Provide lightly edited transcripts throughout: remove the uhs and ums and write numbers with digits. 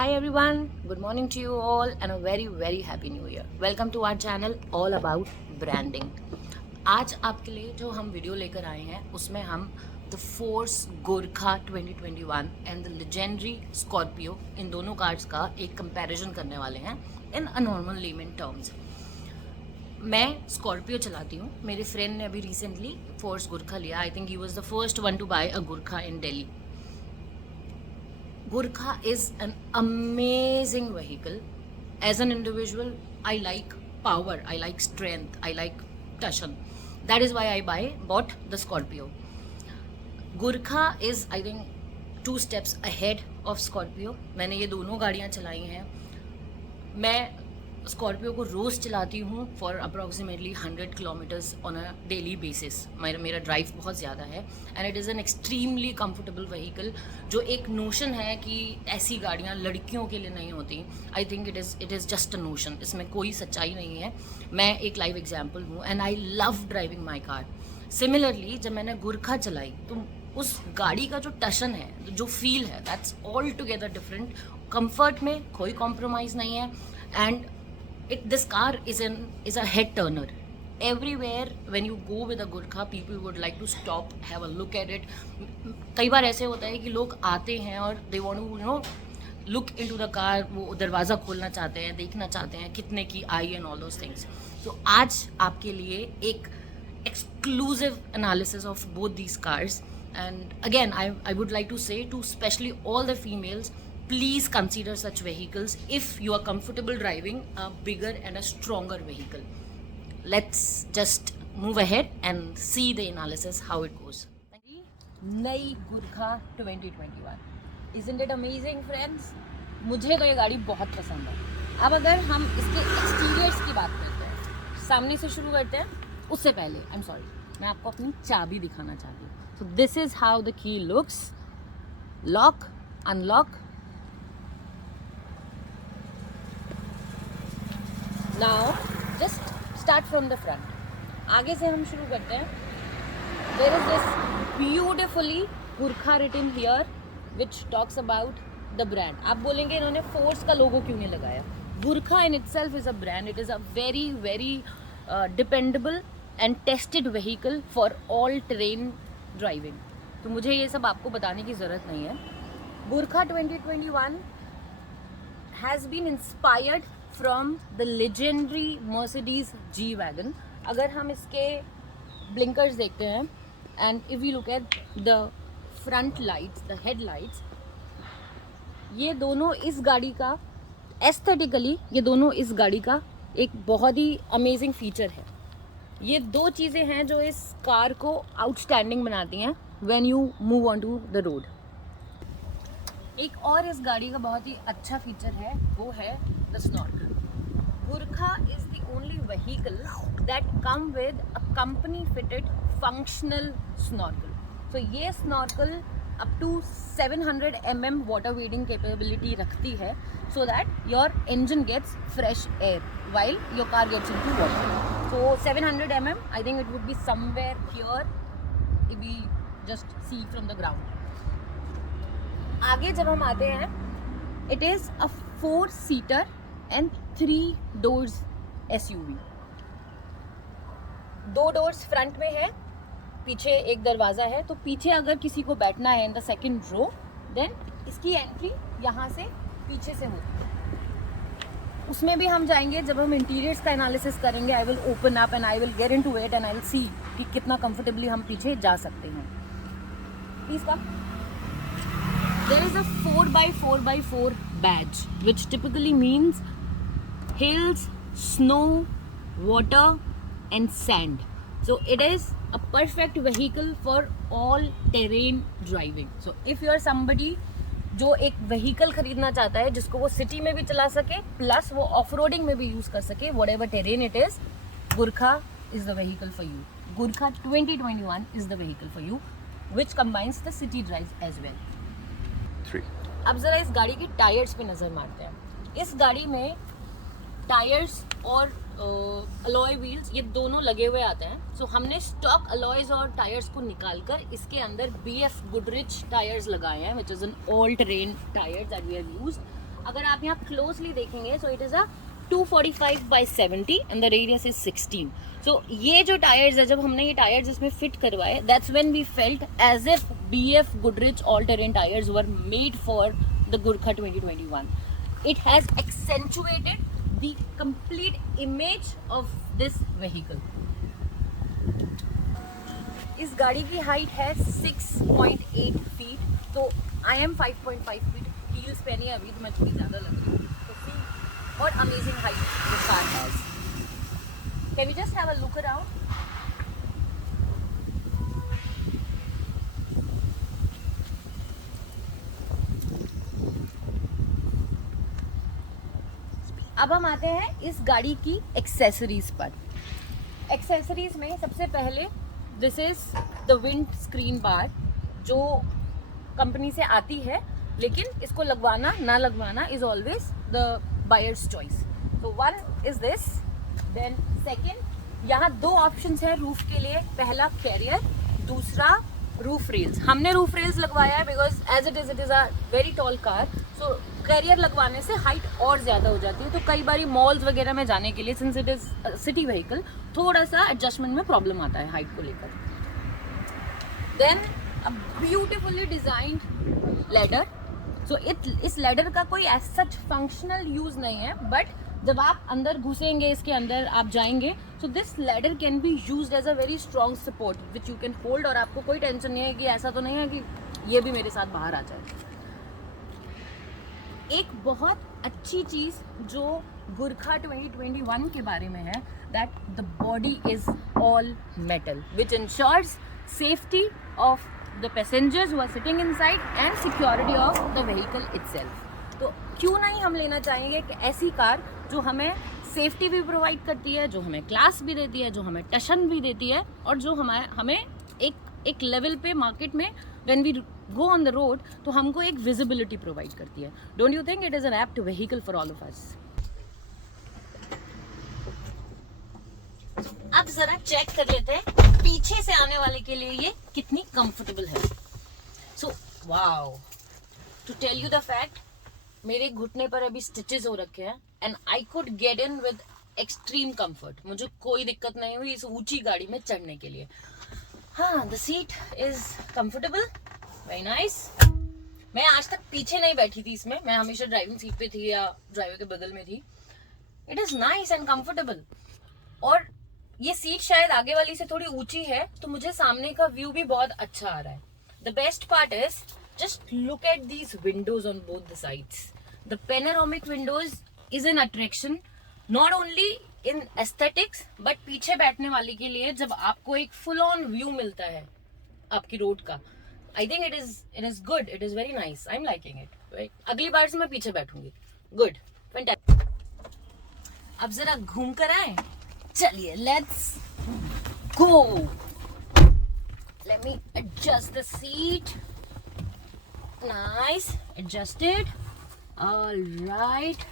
Hi everyone, good morning to you all and a very happy new year. Welcome to our channel all about branding. आज आपके लिए जो हम video लेकर आए हैं उसमें हम the Force Gurkha 2021 and the legendary Scorpio इन दोनों कार्स का एक कंपैरिजन करने वाले हैं in a normal layman terms. मैं स्कॉर्पियो चलाती हूँ। मेरे फ्रेंड ने अभी रिसेंटली फोर्स गुरखा लिया। I think he was the first one to buy a Gurkha in Delhi. Gurkha is an amazing vehicle. As an individual, I like power, I like strength, I like Tashan. That is why I bought the Scorpio. Gurkha is, I think, 2 steps ahead of Scorpio. मैंने ये दोनों गाड़ियाँ चलाई हैं। मैं Scorpio को रोज़ चलाती हूँ for approximately 100 kilometres on a daily basis. मेरा ड्राइव बहुत ज़्यादा है and it is an extremely comfortable vehicle. जो एक नोशन है कि ऐसी गाड़ियाँ लड़कियों के लिए नहीं होती, I think it is just a notion. इसमें कोई सच्चाई नहीं है। मैं एक लाइव एग्जाम्पल हूँ and I love driving my car. Similarly जब मैंने गुरखा चलाई तो उस गाड़ी का जो टशन है, जो फील है, that's all together different. Comfort में कोई कॉम्प्रोमाइज़ नहीं है and this car is a head turner. Everywhere when you go with a Gurkha, people would like to stop, have a look at it. कई बार ऐसे होता है कि लोग आते हैं और they want to look into the car, वो दरवाज़ा खोलना चाहते हैं, देखना चाहते हैं कितने की आई and all those things. So आज आपके लिए एक exclusive analysis of both these cars. And again, I would like to say to especially all the females, please consider such vehicles if you are comfortable driving a bigger and a stronger vehicle. Let's just move ahead and see the analysis how it goes. नई Gurkha 2021, isn't it amazing friends? मुझे तो ये गाड़ी बहुत पसंद है। अब अगर हम इसके एक्सटीरियर्स की बात करते हैं, सामने से शुरू करते हैं। उससे पहले मैं आपको अपनी चाबी दिखाना चाहती हूँ। So this is how the key looks. Lock, unlock. Now just start from the front. आगे से हम शुरू करते हैं। There is this beautifully Gurkha written here which talks about the brand. आप बोलेंगे इन्होंने फोर्स का लोगो क्यों नहीं लगाया? Gurkha in itself is a brand. It is a very dependable and tested vehicle for all terrain driving. तो मुझे ये सब आपको बताने की ज़रूरत नहीं है। Gurkha 2021 has been inspired from the legendary Mercedes G-Wagon. अगर हम इसके blinkers देखते हैं and if we look at the front lights, the headlights, ये दोनों इस गाड़ी का aesthetically, ये दोनों इस गाड़ी का एक बहुत ही amazing feature है। ये 2 चीज़ें हैं जो इस कार को outstanding बनाती हैं when you move on to the road. एक और इस गाड़ी का बहुत ही अच्छा फीचर है, वो है the snorkel. Gurkha is the only vehicle that come with a company fitted functional snorkel. So ये snorkel up to 700 mm water wading capability रखती है so that your engine gets fresh air while your car gets into water. So 700 mm, I think it would be somewhere here if we just see from the ground. आगे जब हम आते हैं, it is a 4-seater and 3 doors SUV. 2 doors front में है, पीछे एक दरवाज़ा है। तो पीछे अगर किसी को बैठना है in the second row, then इसकी एंट्री यहाँ से पीछे से होती है। उसमें भी हम जाएंगे जब हम इंटीरियर्स का एनालिसिस करेंगे। I will open up and I will get into it and I will see कि कितना कंफर्टेबली हम पीछे जा सकते हैं। Please come. There is a 4x4x4 badge which typically means hills, snow, water and sand. So it is a perfect vehicle for all terrain driving. So if you are somebody जो एक vehicle खरीदना चाहता है जिसको वो city में भी चला सके plus वो off-roading में भी use कर सके, whatever terrain it is, Gurkha is the vehicle for you. Gurkha 2021 is the vehicle for you which combines the city drives as well. अब ज़रा इस गाड़ी की टायर्स पे नज़र मारते हैं। इस गाड़ी में टायर्स और अलॉय व्हील्स ये दोनों लगे हुए आते हैं। सो हमने स्टॉक अलॉयज और टायर्स को निकालकर इसके अंदर BF Goodrich टायर्स लगाए हैं, which is an all terrain tyres that we have used. अगर आप यहाँ क्लोजली देखेंगे so it is a 245/70 and the radius is 16. So ये जो टायर्स है, जब हमने ये टायर्स इसमें फिट करवाए, that's when we felt as if BF Goodrich all terrain tires were made for the Gurkha 2021. It has accentuated the complete image of this vehicle. इस गाड़ी की हाइट है 6.8 फीट, तो आई एम 5.5 फीट. हील्स पहनी है अभी तो मैं थोड़ी ज़्यादा लग रही हूँ. तो सी और amazing height this car has. Can we just have a look around? अब हम आते हैं इस गाड़ी की एक्सेसरीज पर. एक्सेसरीज में सबसे पहले this is the windscreen bar, जो कंपनी से आती है, लेकिन इसको लगवाना ना लगवाना is always the buyer's choice. So one is this. Then second, यहाँ 2 ऑप्शंस है रूफ के लिए. पहला कैरियर, दूसरा रूफ रेल्स. हमने रूफ रेल्स लगवाया है because as it is a very tall car. So carrier लगवाने से हाइट और ज़्यादा हो जाती है, तो कई बार मॉल्स वगैरह में जाने के लिए, since it is city vehicle, थोड़ा सा एडजस्टमेंट में प्रॉब्लम आता है हाइट को लेकर. Then a beautifully designed ladder. So इस लेडर का कोई एज सच फंक्शनल यूज नहीं है, बट जब आप अंदर घुसेंगे, इसके अंदर आप जाएंगे, so this ladder can be used as a very strong support which you can hold. और आपको कोई टेंशन नहीं है कि ऐसा तो नहीं है कि ये भी मेरे साथ बाहर आ जाए. एक बहुत अच्छी चीज़ जो गुरखा 2021 के बारे में है, that the body is all metal which ensures safety of the passengers who are sitting inside and security of the vehicle itself. तो क्यों नहीं हम लेना चाहेंगे कि ऐसी कार जो हमें सेफ्टी भी प्रोवाइड करती है, जो हमें क्लास भी देती है, जो हमें टशन भी देती है, और जो हमें एक लेवल पे मार्केट में when we go on the road तो हमको एक विजिबिलिटी प्रोवाइड करती है. Don't you think it is an apt vehicle for all of us? अब जरा चेक कर लेते हैं पीछे से आने वाले के लिए ये कितनी कंफर्टेबल है. So wow, to tell you the fact, मेरे घुटने पर अभी स्टिचेस हो रखे हैं and I could get in with extreme comfort. मुझे कोई दिक्कत नहीं हुई इस ऊंची गाड़ी में चढ़ने के लिए. हाँ, the seat is comfortable, very nice. मैं आज तक पीछे नहीं बैठी थी इसमें, मैं हमेशा ड्राइविंग सीट पे थी या ड्राइवर के बगल में थी. It is nice and comfortable. और ये सीट शायद आगे वाली से थोड़ी ऊंची है, तो मुझे सामने का व्यू भी बहुत अच्छा आ रहा है. The best part is just look at these windows on both the sides. The panoramic windows is an attraction not only in aesthetics but पीछे बैठने वाले के लिए जब आपको एक full on view मिलता है आपकी रोड का, I think it is good. It is very nice. I'm liking it. Right? अगली बार से मैं पीछे बैठूंगी. Good, fantastic. अब जरा घूम कर आए. चलिए, let's go. Let me adjust the seat. Nice, adjusted. All right.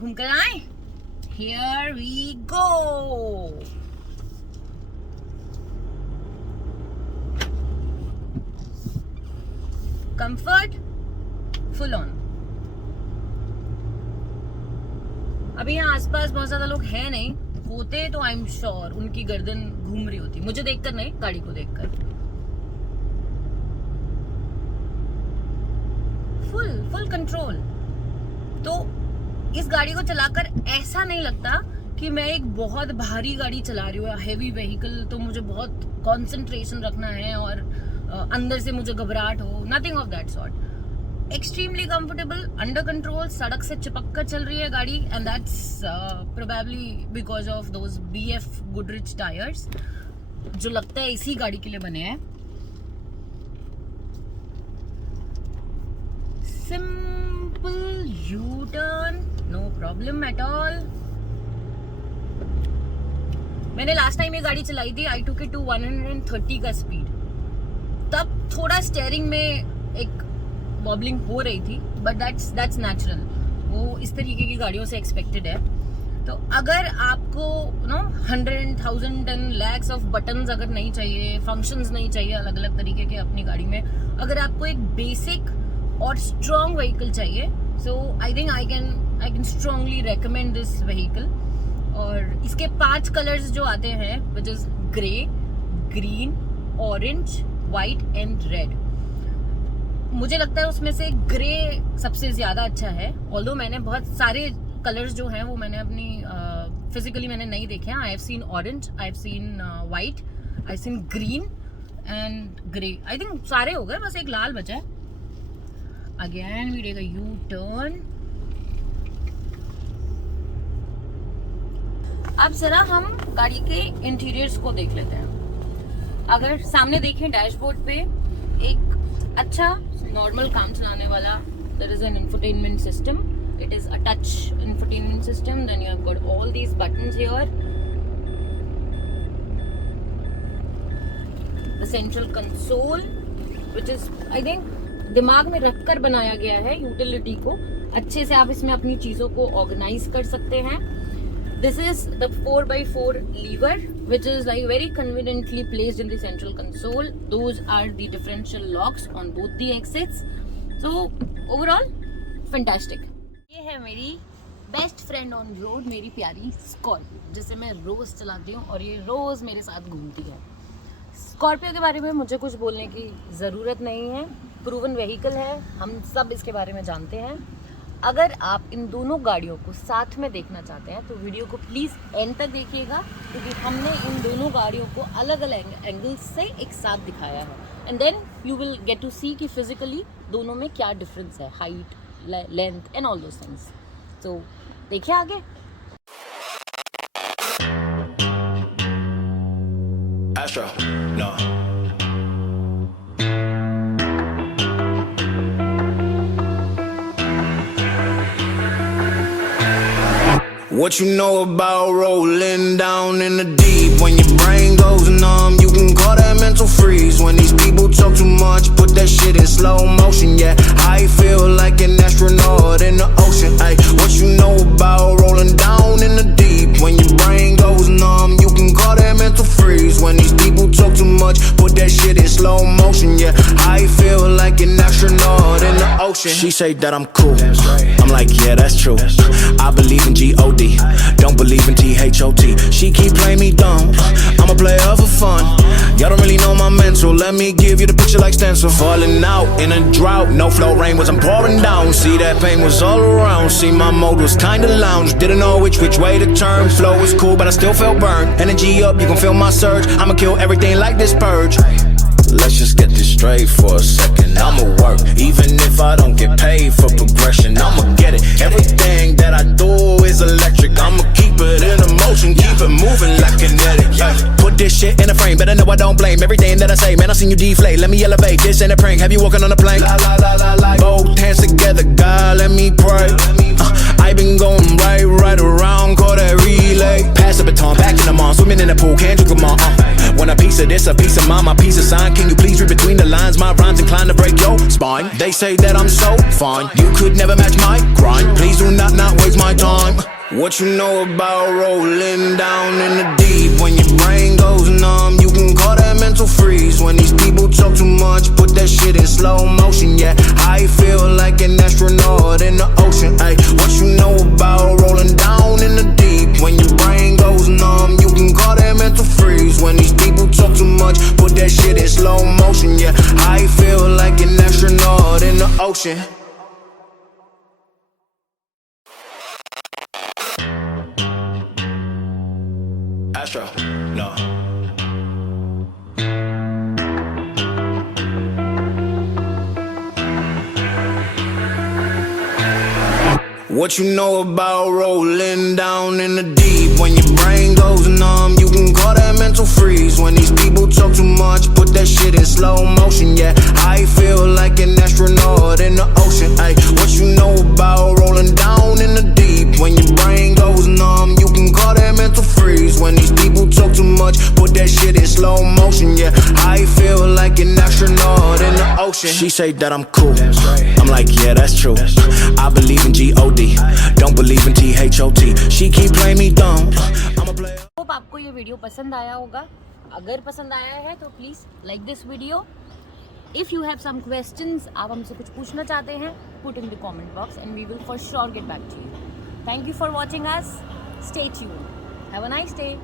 घूम कर आए. Here we go. Comfort, full on. अभी यहाँ आसपास बहुत ज्यादा लोग हैं नहीं, होते तो आई एम श्योर उनकी गर्दन घूम रही होती. मुझे देखकर नहीं, गाड़ी को देखकर. Full control. तो इस गाड़ी को चलाकर ऐसा नहीं लगता कि मैं एक बहुत भारी गाड़ी चला रही हूँ, हेवी व्हीकल, तो मुझे बहुत कंसंट्रेशन रखना है और अंदर से मुझे घबराहट हो. Nothing of that sort. Extremely comfortable, under control, सड़क से चिपक कर चल रही है गाड़ी. And that's probably because of those BF Goodrich tyres, जो लगता है इसी गाड़ी के लिए बने हैं. Simple U-turn, no problem at all. मैंने लास्ट टाइम ये गाड़ी चलाई थी, I took it to 130 का स्पीड. तब थोड़ा स्टेयरिंग में एक वॉबलिंग हो रही थी, बट दैट्स नेचुरल. वो इस तरीके की गाड़ियों से एक्सपेक्टेड है. तो अगर आपको 100,000 and lakhs ऑफ बटन्स अगर नहीं चाहिए, फंक्शंस नहीं चाहिए अलग अलग तरीके के अपनी गाड़ी में, अगर आपको एक बेसिक और स्ट्रॉन्ग व्हीकल चाहिए, so I think I can strongly recommend this vehicle. और इसके 5 कलर्स जो आते हैं which is grey, green, orange, white and red. मुझे लगता है उसमें से ग्रे सबसे ज़्यादा अच्छा है, ऑल्दो मैंने बहुत सारे कलर्स जो हैं वो मैंने अपनी फिजिकली मैंने नहीं देखे हैं। I have seen orange, I have seen white, I have seen green and grey. I think सारे हो गए, बस एक लाल बचा है। Again we take a U turn. अब जरा हम गाड़ी के इंटीरियर्स को देख लेते हैं। अगर सामने देखें डैशबोर्ड पे एक अच्छा नॉर्मल काम चलाने वाला, there is an infotainment system, it is a touch infotainment system, then you have got all these buttons here, the central console which is I think दिमाग में रखकर बनाया गया है यूटिलिटी को। अच्छे से आप इसमें अपनी चीज़ों को ऑर्गेनाइज कर सकते हैं। This is the 4x4 lever which is like very conveniently placed in the central console. Those are the differential locks on both the exits. So overall fantastic. ये है मेरी बेस्ट फ्रेंड ऑन रोड, मेरी प्यारी Scorpio, जिसे मैं रोज चलाती हूँ और ये रोज मेरे साथ घूमती है। स्कॉर्पियो के बारे में मुझे कुछ बोलने की ज़रूरत नहीं है, प्रूवन व्हीकल है, हम सब इसके बारे में जानते हैं। अगर आप इन दोनों गाड़ियों को साथ में देखना चाहते हैं तो वीडियो को प्लीज़ एंड तक देखिएगा, क्योंकि हमने इन दोनों गाड़ियों को अलग अलग एंगल्स से एक साथ दिखाया है, and then you will get to see कि फिजिकली दोनों में क्या डिफरेंस है, height, length and all those things. So देखिए आगे। Astro, no. What you know about rolling down in the deep? When your brain goes numb, you can call that mental freeze. When these people talk too much, put that shit in slow motion. Yeah, I feel like an astronaut in the ocean. Ay, what you know about rolling down in the deep? When your brain goes numb, you can call that mental freeze. When these people talk too much, put that shit in slow motion. Yeah, I feel like an astronaut in the ocean. She say that I'm cool. I'm like, yeah, that's true. I believe in G-O-D. Don't believe in T-H-O-T. She keep playing me dumb. I'm a player for fun. Y'all don't really know my mental. Let me give you the picture like stencil. Falling out in a drought. No flow, rain wasn't pouring down. See, that pain was all around. See, my mode was kinda lounge. Didn't know which way to turn. Flow was cool, but I still felt burned. Energy up, you can feel my surge. I'ma kill everything like this purge. Let's just get this straight for a second. I'ma work, even if I don't get paid for progression. I'ma get it. Everything that I do is electric. I'ma keep it in motion, keep it moving like kinetic. Yeah. Put this shit in a frame, better know I don't blame everything that I say. Man, I seen you deflate. Let me elevate. This ain't a prank. Have you walking on a plane? La la la la. Both hands together, God, let me pray. I been going right around, call that relay. Pass the baton, back in the mall, swimming in the pool, can't drink them all. Want a piece of this, a piece of mine, my piece of sign. Can you please read between the lines? My rhymes inclined to break your spine. They say that I'm so fine, you could never match my grind. Please do not waste my time. What you know about rolling down in the deep? When your brain goes numb, you can call that mental freeze. When these people talk too much, put that shit in slow motion. Yeah, I feel like an astronaut in the ocean. Ay, what you know about rolling down in the deep? When your brain goes numb, you can call that mental freeze. When these people talk too much, put that shit in slow motion. Yeah, I feel like an astronaut in the ocean. Astro, no. What you know about rolling down in the deep? When your brain goes numb, you can call that mental freeze. When these people talk too much, put that shit in slow motion. Yeah, I feel like an astronaut in the ocean. Ay, what you know about rolling down in the deep? When your brain goes numb, you can call that mental freeze. When these people talk too much, put that shit in slow motion. Yeah, I feel like an astronaut in the ocean. She say that I'm cool. I'm like, yeah, that's true. I believe in G-O-D. Don't believe in T-H-O-T. She keep playing me dumb. I'm a player. Hope आपको ये video पसंद आया होगा। अगर पसंद आया है तो please like this video if you have some questions, आप हमसे कुछ पूछना चाहते हैं, put in the comment box and we will for sure get back to you. Thank you for watching us. Stay tuned. Have a nice day.